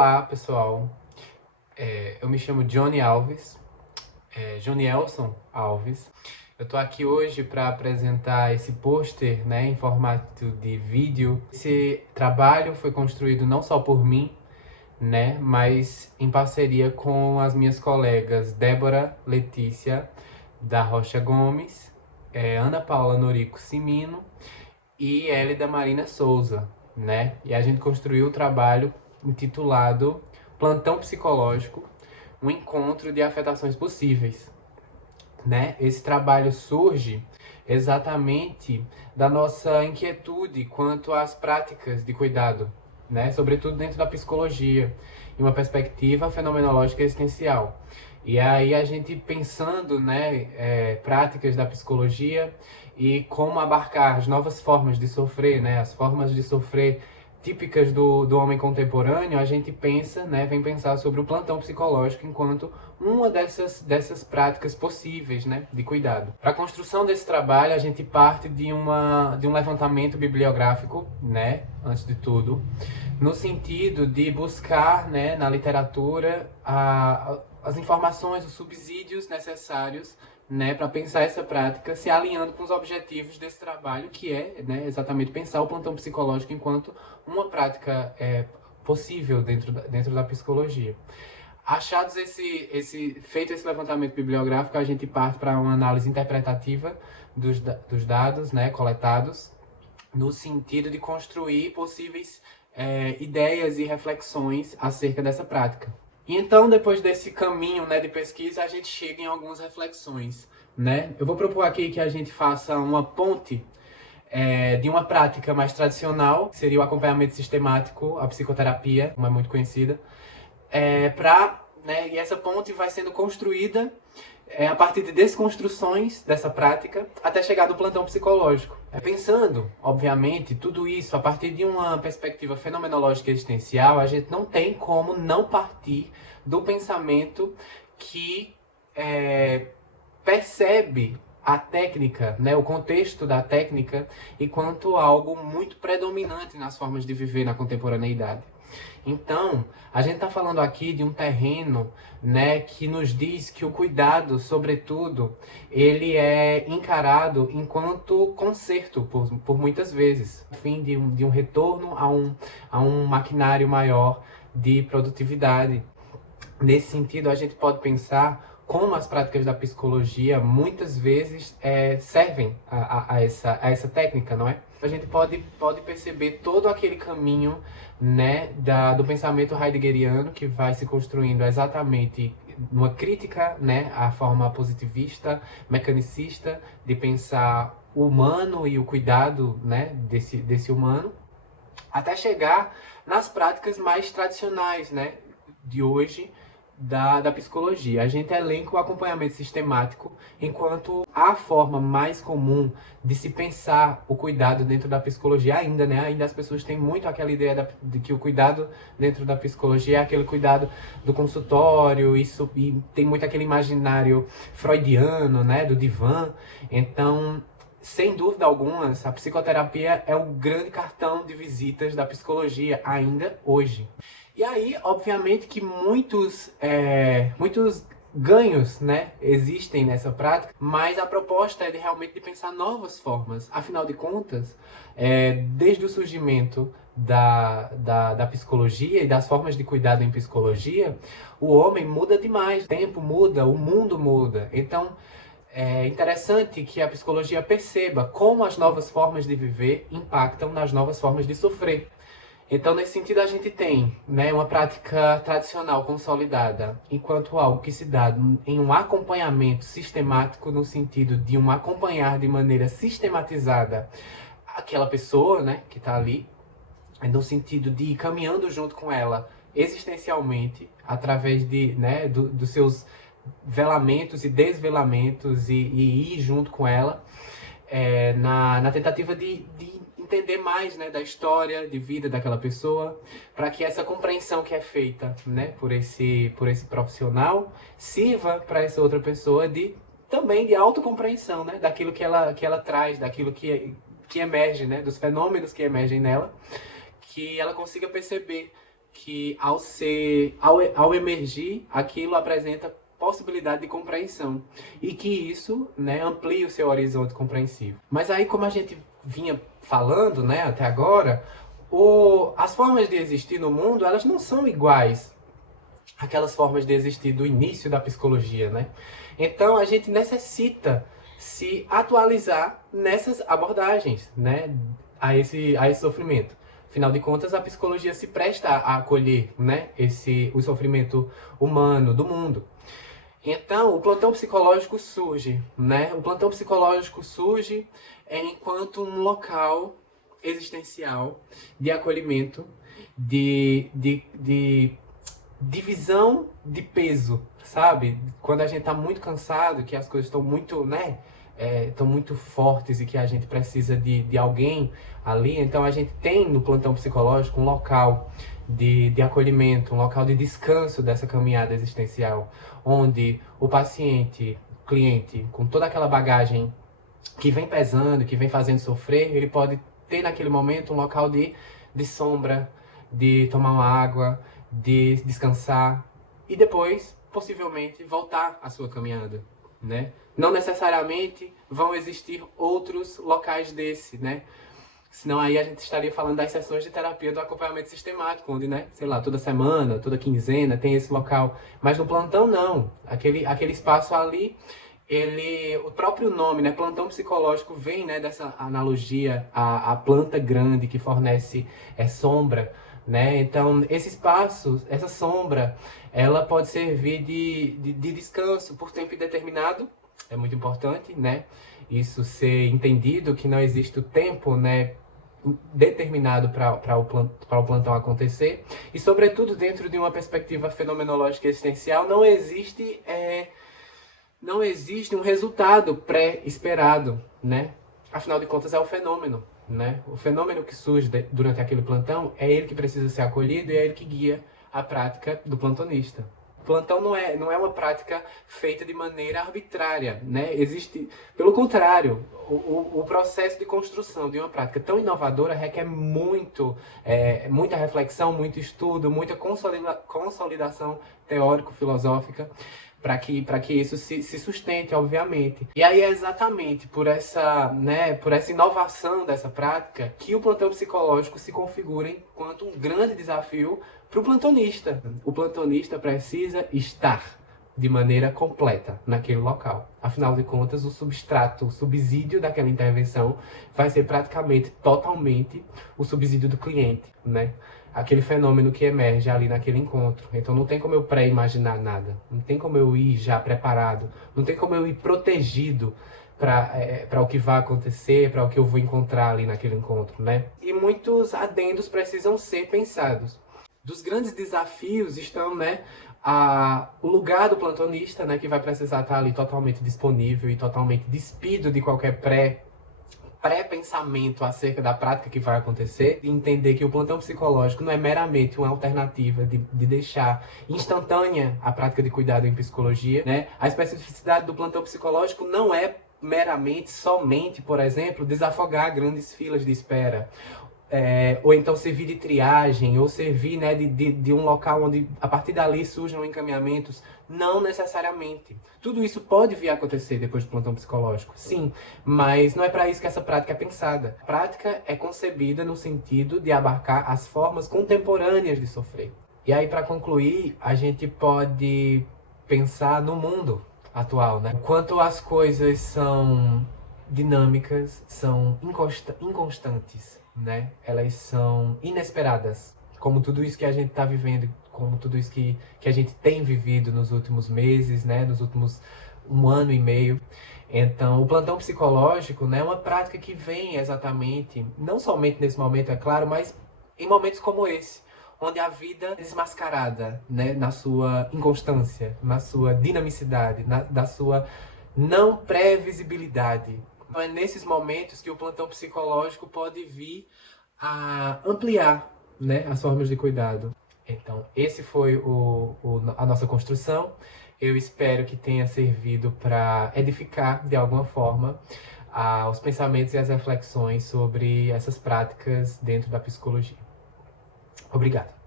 Olá, pessoal. Eu me chamo Johnny Alves, Johnny Elson Alves. Eu tô aqui hoje para apresentar esse pôster, né, em formato de vídeo. Esse trabalho foi construído não só por mim, né, mas em parceria com as minhas colegas Débora Letícia da Rocha Gomes, Ana Paula Norico Simino e Hélida Marina Souza, né? E a gente construiu o trabalho intitulado Plantão Psicológico, um encontro de afetações possíveis, né? Esse trabalho surge exatamente da nossa inquietude quanto às práticas de cuidado, né? Sobretudo dentro da psicologia, em uma perspectiva fenomenológica existencial. E aí a gente pensando, né, práticas da psicologia e como abarcar as novas formas de sofrer, né, as formas de sofrer típicas do homem contemporâneo, a gente pensa, né, vem pensar sobre o plantão psicológico enquanto uma dessas práticas possíveis, né, de cuidado. Para a construção desse trabalho, a gente parte de um levantamento bibliográfico, né, antes de tudo, no sentido de buscar, né, na literatura as informações, os subsídios necessários, né, para pensar essa prática, se alinhando com os objetivos desse trabalho, que é, né, exatamente pensar o plantão psicológico enquanto uma prática possível dentro da psicologia. Achados feito esse levantamento bibliográfico, a gente parte para uma análise interpretativa dos dados, né, coletados, no sentido de construir possíveis ideias e reflexões acerca dessa prática. E então, depois desse caminho, né, de pesquisa, a gente chega em algumas reflexões, né? Eu vou propor aqui que a gente faça uma ponte de uma prática mais tradicional, que seria o acompanhamento sistemático, a psicoterapia, como é muito conhecida, né, e essa ponte vai sendo construída a partir de desconstruções dessa prática até chegar no plantão psicológico. Pensando, obviamente, tudo isso a partir de uma perspectiva fenomenológica existencial, a gente não tem como não partir do pensamento que percebe a técnica, né, o contexto da técnica, enquanto algo muito predominante nas formas de viver na contemporaneidade. Então, a gente está falando aqui de um terreno, né, que nos diz que o cuidado, sobretudo, ele é encarado enquanto conserto, por muitas vezes, a fim de um retorno a um maquinário maior de produtividade. Nesse sentido, a gente pode pensar como as práticas da psicologia muitas vezes servem a essa técnica, não é? A gente pode perceber todo aquele caminho, né, do pensamento heideggeriano que vai se construindo exatamente numa crítica, né, à forma positivista, mecanicista de pensar o humano e o cuidado, né, desse humano, até chegar nas práticas mais tradicionais, né, de hoje, da psicologia. A gente elenca o acompanhamento sistemático enquanto a forma mais comum de se pensar o cuidado dentro da psicologia ainda, né? Ainda as pessoas têm muito aquela ideia de que o cuidado dentro da psicologia é aquele cuidado do consultório, e tem muito aquele imaginário freudiano, né? Do divã. Então, sem dúvida alguma, a psicoterapia é o grande cartão de visitas da psicologia ainda hoje. E aí, obviamente, que muitos ganhos, né, existem nessa prática, mas a proposta é realmente pensar novas formas. Afinal de contas, desde o surgimento da psicologia e das formas de cuidado em psicologia, o homem muda demais. O tempo muda, o mundo muda. Então, é interessante que a psicologia perceba como as novas formas de viver impactam nas novas formas de sofrer. Então, nesse sentido, a gente tem, né, uma prática tradicional consolidada enquanto algo que se dá em um acompanhamento sistemático, no sentido de um acompanhar de maneira sistematizada aquela pessoa, né, que está ali, no sentido de ir caminhando junto com ela existencialmente, através né, dos seus velamentos e desvelamentos e ir junto com ela, na tentativa de entender mais, né, da história de vida daquela pessoa, para que essa compreensão que é feita, né, por esse profissional sirva para essa outra pessoa também de autocompreensão, né, daquilo que ela traz, daquilo que emerge, né, dos fenômenos que emergem nela, que ela consiga perceber que ao emergir, aquilo apresenta possibilidade de compreensão e que isso, né, amplia o seu horizonte compreensivo. Mas aí, como a gente vinha falando, né, até agora, as formas de existir no mundo, elas não são iguais àquelas formas de existir do início da psicologia, né? Então a gente necessita se atualizar nessas abordagens, né, a esse sofrimento. Afinal de contas, a psicologia se presta a acolher, né, o sofrimento humano do mundo. Então, o plantão psicológico surge, né? O plantão psicológico surge enquanto um local existencial de acolhimento, de divisão de peso, sabe? Quando a gente tá muito cansado, que as coisas estão muito, né? Estão muito fortes e que a gente precisa de alguém ali, então a gente tem no plantão psicológico um local de acolhimento, um local de descanso dessa caminhada existencial, onde o paciente, cliente, com toda aquela bagagem que vem pesando, que vem fazendo sofrer, ele pode ter naquele momento um local de sombra, de tomar uma água, de descansar e depois, possivelmente, voltar à sua caminhada, né? Não necessariamente vão existir outros locais desse, né? Senão aí a gente estaria falando das sessões de terapia do acompanhamento sistemático, onde, né, sei lá, toda semana, toda quinzena tem esse local. Mas no plantão não. Aquele espaço ali, o próprio nome, né, plantão psicológico, vem, né, dessa analogia à planta grande que fornece sombra, né? Então, esse espaço, essa sombra, ela pode servir de descanso por tempo indeterminado. É muito importante, né? Isso ser entendido, que não existe o tempo, né, determinado para o plantão acontecer. E, sobretudo, dentro de uma perspectiva fenomenológica existencial, não existe um resultado pré-esperado, né? Afinal de contas, é o fenômeno, né? O fenômeno que surge durante aquele plantão é ele que precisa ser acolhido e é ele que guia a prática do plantonista. Plantão não é uma prática feita de maneira arbitrária, né? Existe, pelo contrário, o processo de construção de uma prática tão inovadora requer muita reflexão, muito estudo, muita consolidação teórico-filosófica para que isso se sustente, obviamente. E aí é exatamente por essa inovação dessa prática que o plantão psicológico se configura enquanto um grande desafio para o plantonista. O plantonista precisa estar de maneira completa naquele local. Afinal de contas, o substrato, o subsídio daquela intervenção vai ser praticamente totalmente o subsídio do cliente, né? Aquele fenômeno que emerge ali naquele encontro. Então não tem como eu pré-imaginar nada. Não tem como eu ir já preparado. Não tem como eu ir protegido para o que vai acontecer, para o que eu vou encontrar ali naquele encontro, né? E muitos adendos precisam ser pensados. Dos grandes desafios estão, né, o lugar do plantonista, né, que vai precisar estar ali totalmente disponível e totalmente despido de qualquer pré-pensamento acerca da prática que vai acontecer, e entender que o plantão psicológico não é meramente uma alternativa de deixar instantânea a prática de cuidado em psicologia, né? A especificidade do plantão psicológico não é meramente, somente, por exemplo, desafogar grandes filas de espera. Ou então servir de triagem, ou servir, né, de um local onde a partir dali surjam encaminhamentos. Não necessariamente. Tudo isso pode vir a acontecer depois do plantão psicológico, sim, mas não é para isso que essa prática é pensada. A prática é concebida no sentido de abarcar as formas contemporâneas de sofrer. E aí, para concluir, a gente pode pensar no mundo atual, né? Quanto as coisas são dinâmicas, são inconstantes, né? Elas são inesperadas, como tudo isso que a gente está vivendo, como tudo isso que a gente tem vivido nos últimos meses, né? Nos últimos 1 ano e meio. Então, o plantão psicológico, né, é uma prática que vem exatamente, não somente nesse momento, é claro, mas em momentos como esse, onde a vida é desmascarada, né, na sua inconstância, na sua dinamicidade, da sua não previsibilidade. Então é nesses momentos que o plantão psicológico pode vir a ampliar, né, as formas de cuidado. Então, esse foi a nossa construção. Eu espero que tenha servido para edificar, de alguma forma, os pensamentos e as reflexões sobre essas práticas dentro da psicologia. Obrigado.